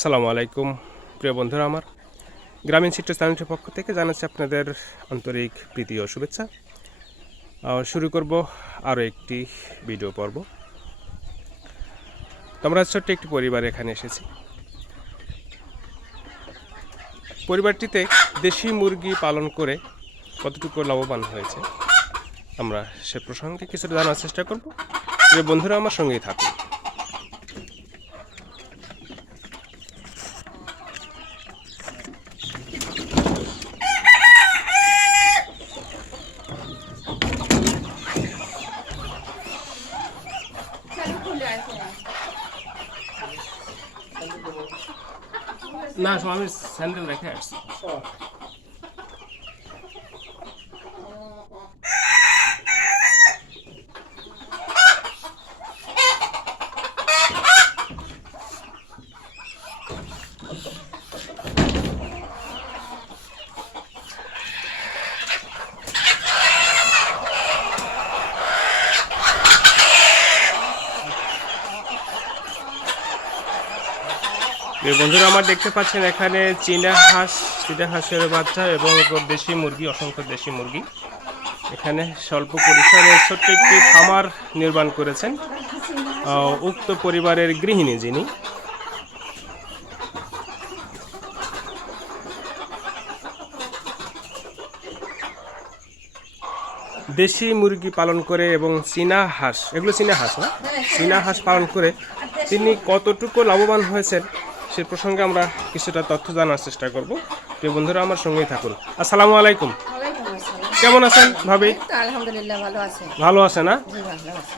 আসসালামু আলাইকুম প্রিয় বন্ধুরা, আমার গ্রামীণ চিত্র চ্যানেলের পক্ষ থেকে জানাচ্ছি আপনাদের আন্তরিক প্রীতি ও শুভেচ্ছা। শুরু করব আরও একটি ভিডিও পর্ব। আমরা ছোট্ট একটি পরিবার এখানে এসেছি। পরিবারটিতে দেশি মুরগি পালন করে কতটুকু লাভবান হয়েছে আমরা সে প্রসঙ্গে কিছুটা জানার চেষ্টা করব। প্রিয় বন্ধুরা, আমার সঙ্গেই থাকুন। না, আমি স্যান্ডেল রেখে আসছি। বন্ধুরা, আমার দেখতে পাচ্ছেন এখানে চীনা হাঁসের বাচ্চা এবং দেশি মুরগি, অসংখ্য দেশি মুরগি। এখানে স্বল্প পরিসরে ছোট্ট একটি খামার নির্মাণ করেছেন উক্ত পরিবারের গৃহিণী, যিনি দেশি মুরগি পালন করে এবং চীনা হাঁস, এগুলো চীনা হাঁস না, চীনা হাঁস পালন করে তিনি কতটুকু লাভবান হয়েছেন সে প্রসঙ্গে আমরা কিছুটা তথ্য জানার চেষ্টা করব। প্রিয় বন্ধুরা, আমার সঙ্গেই থাকুন। আসসালামু আলাইকুম। কেমন আছেন ভাবি? আলহামদুলিল্লাহ ভালো আছে। ভালো আছে না?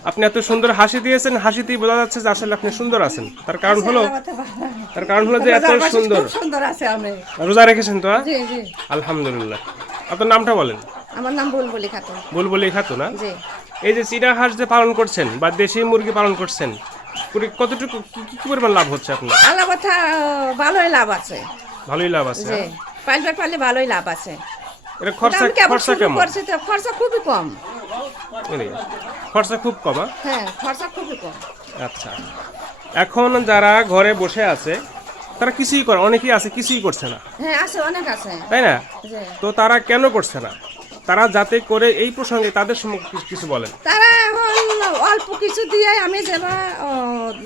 আপনি এত সুন্দর হাসি দিয়েছেন, হাসিতেই বোঝা যাচ্ছে যে আসলে আপনি সুন্দর আছেন। তার কারণ হলো যে এত সুন্দর আছে। আমি রোজা রেখেছেন তো? জি জি আলহামদুলিল্লাহ। আপনার নামটা বলেন। আমার নাম বুলবুলি খাতুন। বুলবুলি খাতুন না? জি। এই যে চীনা হাঁস যে পালন করছেন বা দেশি মুরগি পালন করছেন, কতটুকু কি পরিমাণ লাভ হচ্ছে আপনার? আল্লাহ কথা ভালোই লাভ আছে। ভালোই লাভ আছে। জি, পাললে ভালোই লাভ আছে। এটা খরচা কেমন? খরচা খুবই কম। খরচা খুব কম? হ্যাঁ, খরচা খুবই কম। আচ্ছা, এখন যারা ঘরে বসে আছে তারা কিছুই করে, অনেকেই আছে কিছুই করছে না। হ্যাঁ, আছে, অনেক আছে, তাই না? তো তারা কেন করছে না? তারা যাতে করে এই প্রসঙ্গে তাদের সম্পর্কে কিছু বলেন। তারা এখন অল্প কিছু দিয়ে, আমি যেমন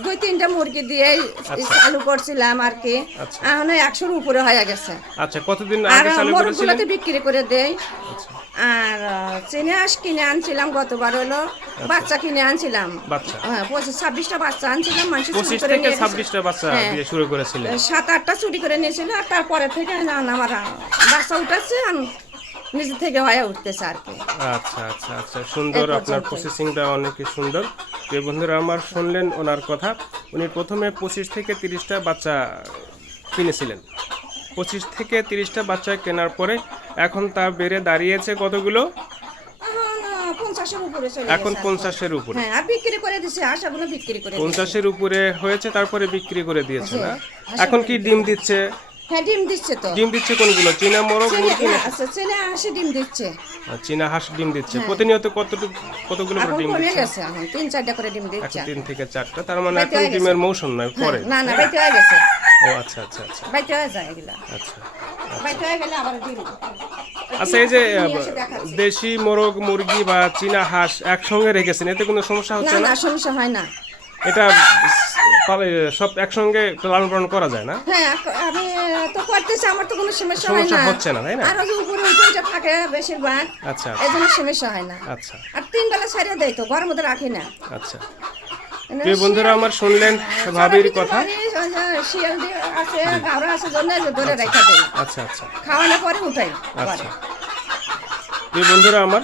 2-3টা মুরগি দিয়ে চালু করছিলাম আর কি, এখন 100-র উপরে হয়ে গেছে। আচ্ছা, কতদিন আগে চালু করেছিলেন? আর বিক্রি করে দেই। আর চীনা হাঁস কিনে আনছিলাম গতবার, হলো বাচ্চা কিনে আনছিলাম। বাচ্চা? হ্যাঁ, 25-26টা বাচ্চা আনছিলাম। 25 থেকে 26টা বাচ্চা দিয়ে শুরু করেছিলেন? 7-8টা চুরি করে নিয়েছিল, আর তারপরে থেকে আমার বাচ্চা উঠাচ্ছে, নিজে থেকে হয়ে উঠতেছে আর কি। আচ্ছা আচ্ছা আচ্ছা, সুন্দর। আপনার প্রসেসিংটা অনেক সুন্দর। যে বন্ধুরা আমার শুনলেন ওনার কথা, উনি প্রথমে 25 থেকে 30টা বাচ্চা কিনেছিলেন। 25 থেকে 30টা বাচ্চা কেনার পরে এখন তা বেড়ে দাঁড়িয়েছে কতগুলো? এখন 50-এর উপরে। হ্যাঁ, আর বিক্রি করে দিয়েছে, আশাগুলো বিক্রি করে 50-এর উপরে হয়েছে, তারপরে বিক্রি করে দিয়েছে না? এখন কি ডিম দিচ্ছে? হ্যাঁ, ডিম দিচ্ছে। তো ডিম দিচ্ছে কোনগুলো? চীনা মোরগ মুরগি? আচ্ছা, চীনা হাঁস ডিম দিচ্ছে। চীনা হাঁস ডিম দিচ্ছে প্রতিনিয়ত কতগুলো করে ডিম দিচ্ছে? গেছে, এখন 3-4টা করে ডিম দিচ্ছে। 3 থেকে 4টা, তার মানে এখন ডিমের মৌসুম নয়, পরে? না না, বাইতে হয়ে গেছে। ও আচ্ছা আচ্ছা আচ্ছা, বাইতে হয়ে যায় এগুলা। আচ্ছা, বাইতে হয়ে গেলে আবার ডিম। আচ্ছা, এই যে দেশি মোরগ মুরগি বা চীনা হাঁস একসঙ্গে রেখেছেন, এতে কোনো সমস্যা হচ্ছে না? না, সমস্যা হয় না। এটা সব একসঙ্গে লালন পালন করা যায় না? হ্যাঁ, আমি তো করতেছি, আমার তো কোনো সমস্যা হয় না। হচ্ছে না, তাই না? আর উপরে উঠে থাকে বেশিরভাগ। আচ্ছা, এজন্য সমস্যা হয় না। আচ্ছা। আর 3 বেলা ছাড়িয়ে দেয়, তো ঘরের মধ্যে রাখি না। আচ্ছা, প্রিয় বন্ধুরা আমার শুনলেন ভাবির কথা। শিয়াল আছে, গাওরা আছে, জন্য ধরে রেখে দেয়। আচ্ছা আচ্ছা, খাওয়ানোর পরে উঠাই। আচ্ছা, প্রিয় বন্ধুরা আমার,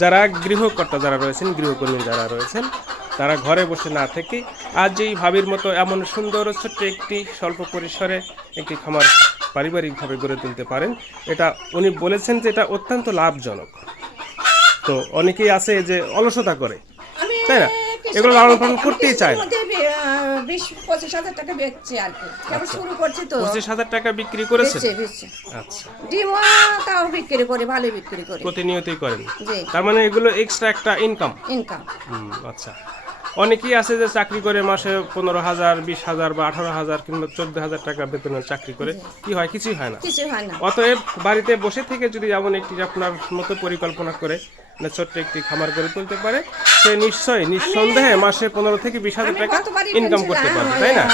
যারা গৃহকর্তা যারা রয়েছেন, গৃহকর্মী যারা রয়েছেন, তারা ঘরে বসে না থেকে আজ এই ভাবির মতো এমন সুন্দর ছোট্ট একটি স্বল্প পরিসরে একটি খামার পারিবারিকভাবে গড়ে তুলতে পারেন। এটা উনি বলেছেন যে এটা অত্যন্ত লাভজনক। তো অনেকেই আছে যে অলসতা করে, তাই না? এগুলো লালন পালন করতেই চায় না। 20-25 হাজার টাকা বেচছে আর কি, শুরু করছি তো। 25,000 টাকা বিক্রি করেছেন? আচ্ছা, ডিমও তাও বিক্রি করে, ভালো বিক্রি করে, প্রতিনিয়তই করেন? জি। তার মানে এগুলো এক্সট্রা একটা ইনকাম। ইনকাম। আচ্ছা, অনেকেই আছে যে চাকরি করে মাসে 15,000, 20,000 বা 18,000 কিংবা 14,000 টাকা বেতনের চাকরি করে, কি হয়? কিছুই হয় না। কিছু হয় না। অতএব বাড়িতে বসে থেকে যদি এমন একটি আপনার মতো পরিকল্পনা করে না ছোট্ট একটি খামার গড়ে তুলতে পারে, সে নিঃসন্দেহে মাসে 15 থেকে 20,000 টাকা ইনকাম করতে পারবে, তাই না?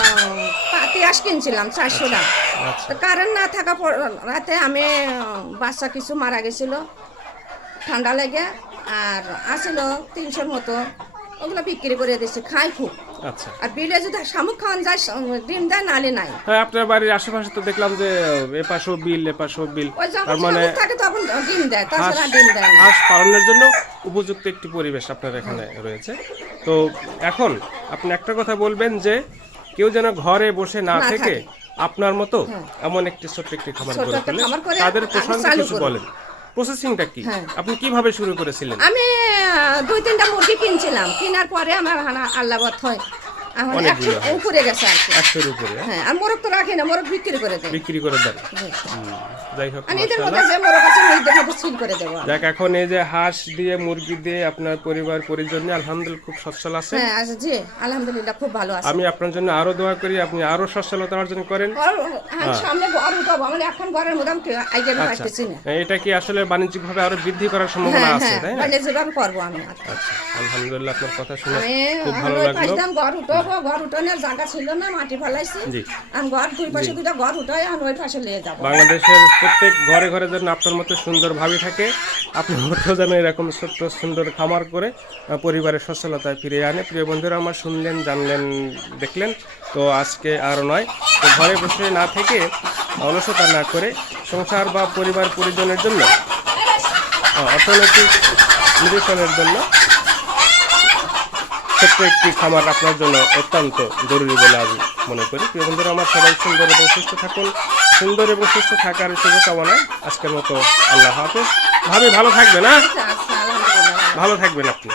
পেঁয়াজ কিনছিলাম 400 টাকা। আচ্ছা তো কারেন্ট না থাকা রাতে আমি বাচ্চা কিছু মারা গেছিল ঠান্ডা লেগে, আর আসছিল 300-র মতো, ওগুলো বিক্রি করে দিচ্ছে, খাই খুব। আচ্ছা। আর বিলে যদি শামুক খাওয়ান যায়, ডিম দেয়, নালে নাই। হ্যাঁ, আপনার বাড়ির আশেপাশে তো দেখলাম যে এপাশেও বিল, ওই যখন তার মানে শামুক থাকে তখন ডিম দেয়, তাছাড়া ডিম দেয় না। হাঁস পালনের জন্য উপযুক্ত একটি পরিবেশ আপনার এখানে রয়েছে। তো এখন আপনি একটা কথা বলবেন যে কেউ যেন ঘরে বসে না থেকে আপনার মতো এমন একটি ছোট্ট একটি খামার ছোট্ট গড়ে একটা তোলে, খামার করে তাদের আমি প্রসঙ্গে চালু কিছু করব। বলেন। প্রসেসিংটা কি? হ্যাঁ। আপনি কিভাবে শুরু করেছিলেন? আমি 2-3টা মুরগি কিনছিলাম, কেনার পরে আমার আল্লাহ বত হয়, এখন অনেকগুলো 100 উপরে গেছে আর কি। 100-এর উপরে হ্যাঁ, আর মোরগ তো রাখি না, মোরগ বিক্রি করে দেয়। বিক্রি করে দেন। জি। যাই হোক, আর এদের মাশাআল্লাহ। মধ্যে যে মোরগ আছে, ঈদের মধ্যে সিল করে দেবো। দেখ, এখন এই যে হাঁস দিয়ে মুরগি দিয়ে আপনার পরিবার পরিজন নিয়ে আলহামদুলিল্লাহ খুব সচ্ছল আছে। হ্যাঁ, আছে জি, আলহামদুলিল্লাহ খুব ভালো আছে। আমি আপনার জন্য আরো দোয়া করি, আপনি আরো সচ্ছলতা অর্জন করেন। সামনে ঘর উঠাবো, মানে এখন ঘরের মধ্যে আমি আইডিয়া আচ্ছা, পাইতেছি না। এটা কি আসলে বাণিজ্যিকভাবে আরো বৃদ্ধি করার সম্ভাবনা হ্যাঁ আছে, হ্যাঁ, তাই না? মানে যেভাবে করবো আমি। আচ্ছা, আলহামদুলিল্লাহ, আপনার কথা শুনে আমি খুব ভালো লাগলো। পাইছিলাম ঘর উঠাবো, ঘর উঠানোর জায়গা ছিল না, মাটি ফেলাইছি। জি। আমি ঘর দুই পাশে 2টা ঘর উঠাই, আমি ওই পাশে নিয়ে যাবো। বাংলাদেশের প্রত্যেক ঘরে ঘরে যেন আপনার মতো সুন্দর ভাবি থাকে, আপনার মতো যেন এরকম ছোট্ট সুন্দর খামার করে পরিবারের সচ্ছলতায় ফিরিয়ে আনে। প্রিয় বন্ধুরা আমার, শুনলেন, জানলেন, দেখলেন। তো আজকে আর নয়, তো ঘরে বসে না থেকে, অলসতা না করে সংসার বা পরিবার পরিজনের জন্য, অর্থনৈতিক নিরসনের জন্য ছোট্ট একটি খামার আপনার জন্য অত্যন্ত জরুরি বলে আমি মনে করি। প্রিয় বন্ধুরা আমার, সবাই সুন্দর এবং সুস্থ থাকুন। সুন্দর এবং সুস্থ থাকার শুভকামনায় আজকের মতো আল্লাহ হাফেজ। ভাবি ভালো থাকবেন, হ্যাঁ? আচ্ছা, আলহামদুলিল্লাহ। ভালো থাকবেন আপনি।